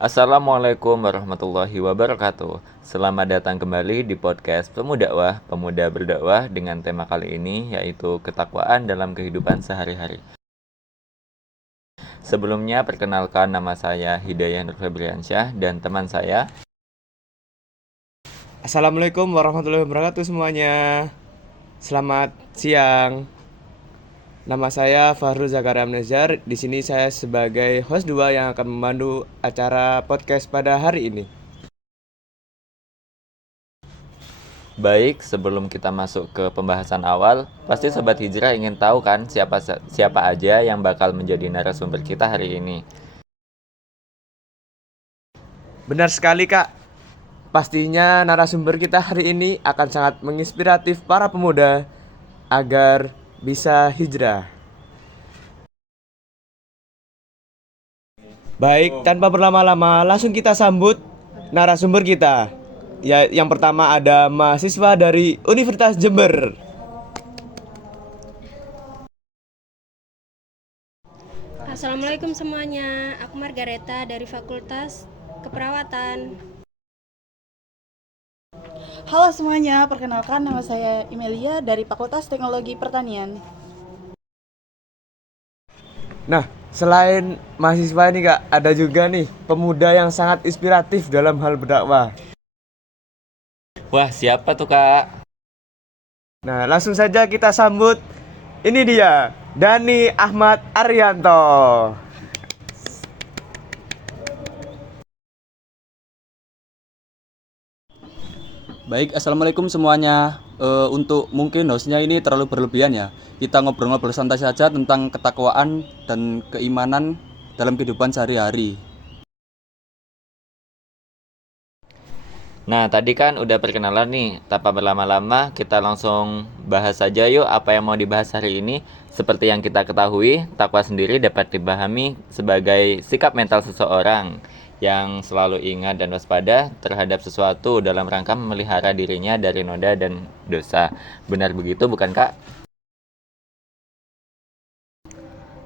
Assalamualaikum warahmatullahi wabarakatuh. Selamat datang kembali di podcast Pemudakwah, Pemuda Berdakwah dengan tema kali ini yaitu ketakwaan dalam kehidupan sehari-hari. Sebelumnya perkenalkan, nama saya Hidayah Nur Febriansyah dan teman saya. Assalamualaikum warahmatullahi wabarakatuh semuanya. Selamat siang. Nama saya Fahrul Zakaria Amnezar. Di sini saya sebagai host 2 yang akan memandu acara podcast pada hari ini. Baik, sebelum kita masuk ke pembahasan awal, pasti Sobat Hijrah ingin tahu kan siapa aja yang bakal menjadi narasumber kita hari ini. Benar sekali, Kak. Pastinya narasumber kita hari ini akan sangat menginspiratif para pemuda agar bisa hijrah. Baik, tanpa berlama-lama langsung kita sambut narasumber kita. Ya, yang pertama ada mahasiswa dari Universitas Jember. Assalamualaikum semuanya, aku Margareta dari Fakultas Keperawatan. Halo semuanya, perkenalkan nama saya Imelia dari Fakultas Teknologi Pertanian. Nah, selain mahasiswa ini Kak, ada juga nih pemuda yang sangat inspiratif dalam hal berdakwah. Wah, siapa tuh Kak? Nah, langsung saja kita sambut. Ini dia, Dani Ahmad Arianto. Baik, assalamualaikum semuanya. Untuk mungkin hostnya ini terlalu berlebihan ya. Kita ngobrol-ngobrol santai saja tentang ketakwaan dan keimanan dalam kehidupan sehari-hari. Nah, tadi kan udah perkenalan nih. Tanpa berlama-lama, kita langsung bahas saja yuk apa yang mau dibahas hari ini. Seperti yang kita ketahui, takwa sendiri dapat dipahami sebagai sikap mental seseorang yang selalu ingat dan waspada terhadap sesuatu dalam rangka memelihara dirinya dari noda dan dosa. Benar begitu bukan Kak?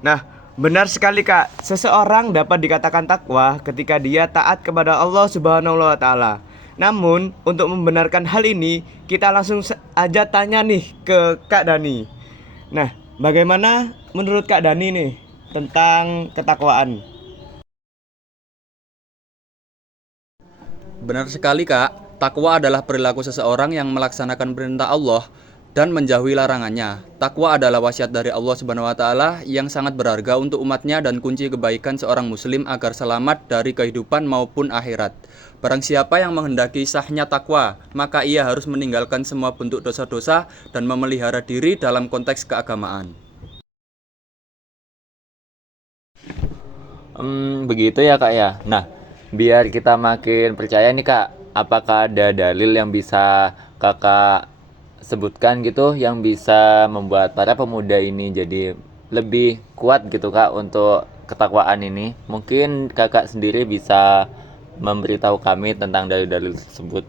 Nah, benar sekali Kak. Seseorang dapat dikatakan takwa ketika dia taat kepada Allah Subhanahu wa taala. Namun, untuk membenarkan hal ini, kita langsung aja tanya nih ke Kak Dani. Nah, bagaimana menurut Kak Dani nih tentang ketakwaan? Benar sekali, Kak. Takwa adalah perilaku seseorang yang melaksanakan perintah Allah dan menjauhi larangannya. Takwa adalah wasiat dari Allah Subhanahu wa taala yang sangat berharga untuk umatnya dan kunci kebaikan seorang muslim agar selamat dari kehidupan maupun akhirat. Barang siapa yang menghendaki sahnya takwa, maka ia harus meninggalkan semua bentuk dosa-dosa dan memelihara diri dalam konteks keagamaan. Begitu ya Kak ya. Nah, biar kita makin percaya nih Kak, apakah ada dalil yang bisa Kakak sebutkan gitu yang bisa membuat para pemuda ini jadi lebih kuat gitu Kak untuk ketakwaan ini? Mungkin Kakak sendiri bisa memberitahu kami tentang dalil-dalil tersebut.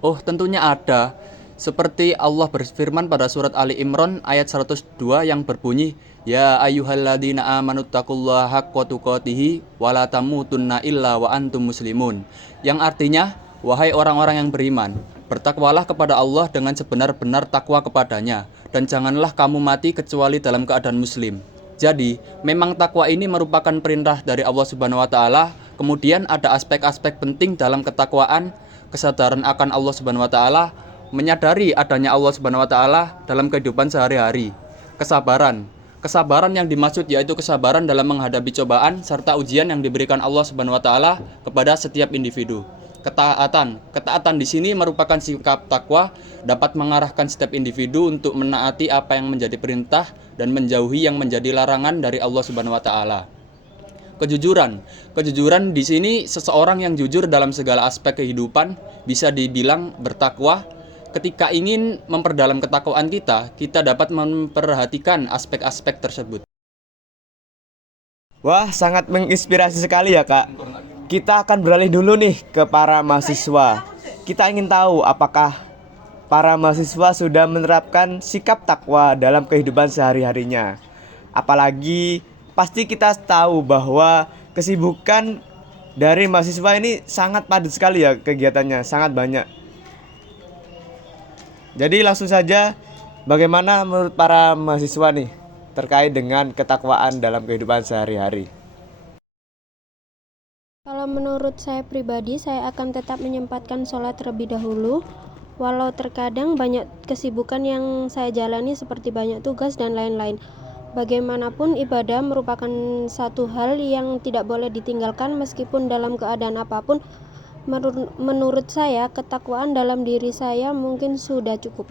Oh, tentunya ada. Seperti Allah berfirman pada surat Ali Imran ayat 102 yang berbunyi, Ya ayyuhalladzina amanu taqullaha haqqa tuqatih wa la tamutunna illa wa antum muslimun. Yang artinya, wahai orang-orang yang beriman, bertakwalah kepada Allah dengan sebenar-benar takwa kepadanya, dan janganlah kamu mati kecuali dalam keadaan muslim. Jadi, memang takwa ini merupakan perintah dari Allah Subhanahu wa taala. Kemudian ada aspek-aspek penting dalam ketakwaan, kesadaran akan Allah Subhanahu wa taala, menyadari adanya Allah Subhanahu wa taala dalam kehidupan sehari-hari, kesabaran. Kesabaran yang dimaksud yaitu kesabaran dalam menghadapi cobaan serta ujian yang diberikan Allah Subhanahu wa taala kepada setiap individu. Ketaatan di sini merupakan sikap takwa, dapat mengarahkan setiap individu untuk menaati apa yang menjadi perintah dan menjauhi yang menjadi larangan dari Allah Subhanahu wa taala. Kejujuran di sini seseorang yang jujur dalam segala aspek kehidupan bisa dibilang bertakwa. Ketika ingin memperdalam ketakwaan kita dapat memperhatikan aspek-aspek tersebut. Wah, sangat menginspirasi sekali ya Kak. Kita akan beralih dulu nih ke para mahasiswa. Kita ingin tahu apakah para mahasiswa sudah menerapkan sikap takwa dalam kehidupan sehari-harinya. Apalagi pasti kita tahu bahwa kesibukan dari mahasiswa ini sangat padat sekali ya kegiatannya, sangat banyak. Jadi langsung saja, bagaimana menurut para mahasiswa nih terkait dengan ketakwaan dalam kehidupan sehari-hari? Kalau menurut saya pribadi, saya akan tetap menyempatkan sholat terlebih dahulu. Walau terkadang banyak kesibukan yang saya jalani seperti banyak tugas dan lain-lain. Bagaimanapun ibadah merupakan satu hal yang tidak boleh ditinggalkan meskipun dalam keadaan apapun. Menurut saya, ketakwaan dalam diri saya mungkin sudah cukup.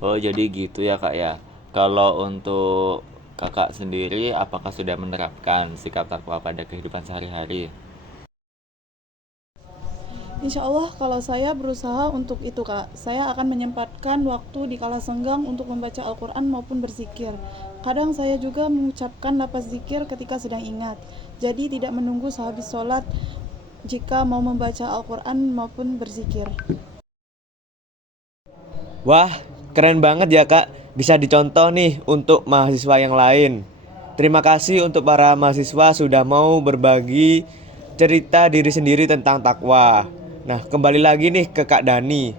Oh, jadi gitu ya Kak ya. Kalau untuk Kakak sendiri, apakah sudah menerapkan sikap takwa pada kehidupan sehari-hari? Insya Allah kalau saya berusaha untuk itu Kak. Saya akan menyempatkan waktu di kala senggang untuk membaca Al-Quran maupun berzikir. Kadang saya juga mengucapkan lafaz zikir ketika sedang ingat. Jadi tidak menunggu sehabis sholat jika mau membaca Al-Quran maupun berzikir. Wah, keren banget ya Kak. Bisa dicontoh nih untuk mahasiswa yang lain. Terima kasih untuk para mahasiswa sudah mau berbagi cerita diri sendiri tentang takwa. Nah, kembali lagi nih ke Kak Dani.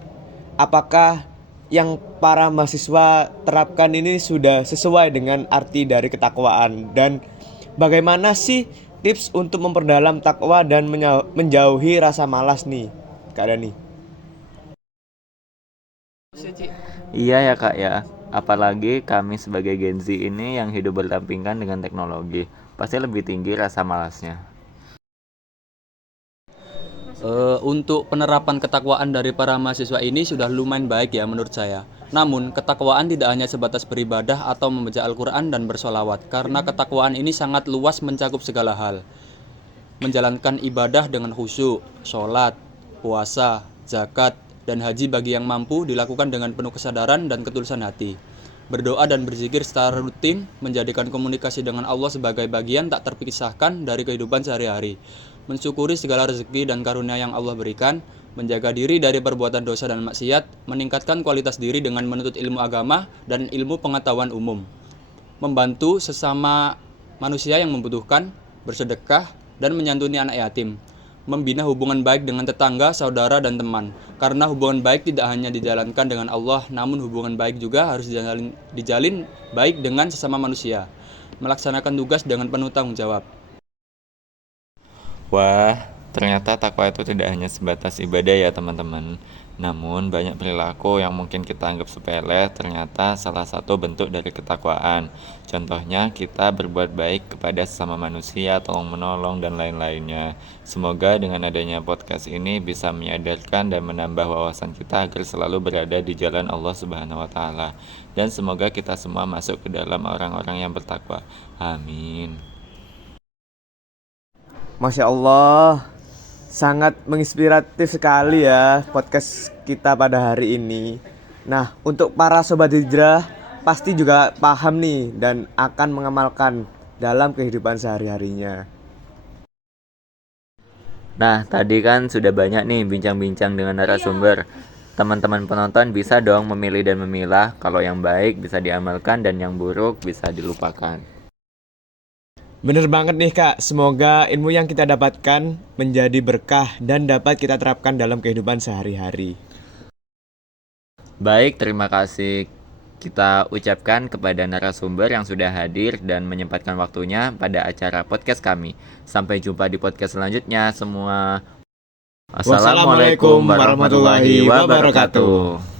Apakah yang para mahasiswa terapkan ini sudah sesuai dengan arti dari ketakwaan? Dan bagaimana sih tips untuk memperdalam takwa dan menjauhi rasa malas nih, Kak Dani? Iya ya Kak ya. Apalagi kami sebagai Gen Z ini yang hidup berdampingan dengan teknologi, pasti lebih tinggi rasa malasnya. Untuk penerapan ketakwaan dari para mahasiswa ini sudah lumayan baik ya menurut saya. Namun, ketakwaan tidak hanya sebatas beribadah atau membaca Al-Quran dan bersolawat, karena ketakwaan ini sangat luas mencakup segala hal. Menjalankan ibadah dengan khusyuk, sholat, puasa, zakat, dan haji bagi yang mampu dilakukan dengan penuh kesadaran dan ketulusan hati. Berdoa dan berzikir secara rutin menjadikan komunikasi dengan Allah sebagai bagian tak terpisahkan dari kehidupan sehari-hari. Mensyukuri segala rezeki dan karunia yang Allah berikan, menjaga diri dari perbuatan dosa dan maksiat, meningkatkan kualitas diri dengan menuntut ilmu agama dan ilmu pengetahuan umum, membantu sesama manusia yang membutuhkan, bersedekah, dan menyantuni anak yatim, membina hubungan baik dengan tetangga, saudara, dan teman, karena hubungan baik tidak hanya dijalankan dengan Allah, namun hubungan baik juga harus dijalin baik dengan sesama manusia, melaksanakan tugas dengan penuh tanggung jawab. Wah, ternyata takwa itu tidak hanya sebatas ibadah ya teman-teman. Namun banyak perilaku yang mungkin kita anggap sepele ternyata salah satu bentuk dari ketakwaan. Contohnya kita berbuat baik kepada sesama manusia, tolong menolong dan lain-lainnya. Semoga dengan adanya podcast ini bisa menyadarkan dan menambah wawasan kita agar selalu berada di jalan Allah Subhanahu wa taala. Dan semoga kita semua masuk ke dalam orang-orang yang bertakwa. Amin. Masya Allah, sangat menginspiratif sekali ya podcast kita pada hari ini. Nah, untuk para sobat hijrah pasti juga paham nih dan akan mengamalkan dalam kehidupan sehari-harinya. Nah, tadi kan sudah banyak nih bincang-bincang dengan narasumber. Teman-teman penonton bisa dong memilih dan memilah. Kalau yang baik bisa diamalkan dan yang buruk bisa dilupakan. Bener banget nih Kak, semoga ilmu yang kita dapatkan menjadi berkah dan dapat kita terapkan dalam kehidupan sehari-hari. Baik, terima kasih kita ucapkan kepada narasumber yang sudah hadir dan menyempatkan waktunya pada acara podcast kami. Sampai jumpa di podcast selanjutnya semua. Wassalamualaikum warahmatullahi wabarakatuh.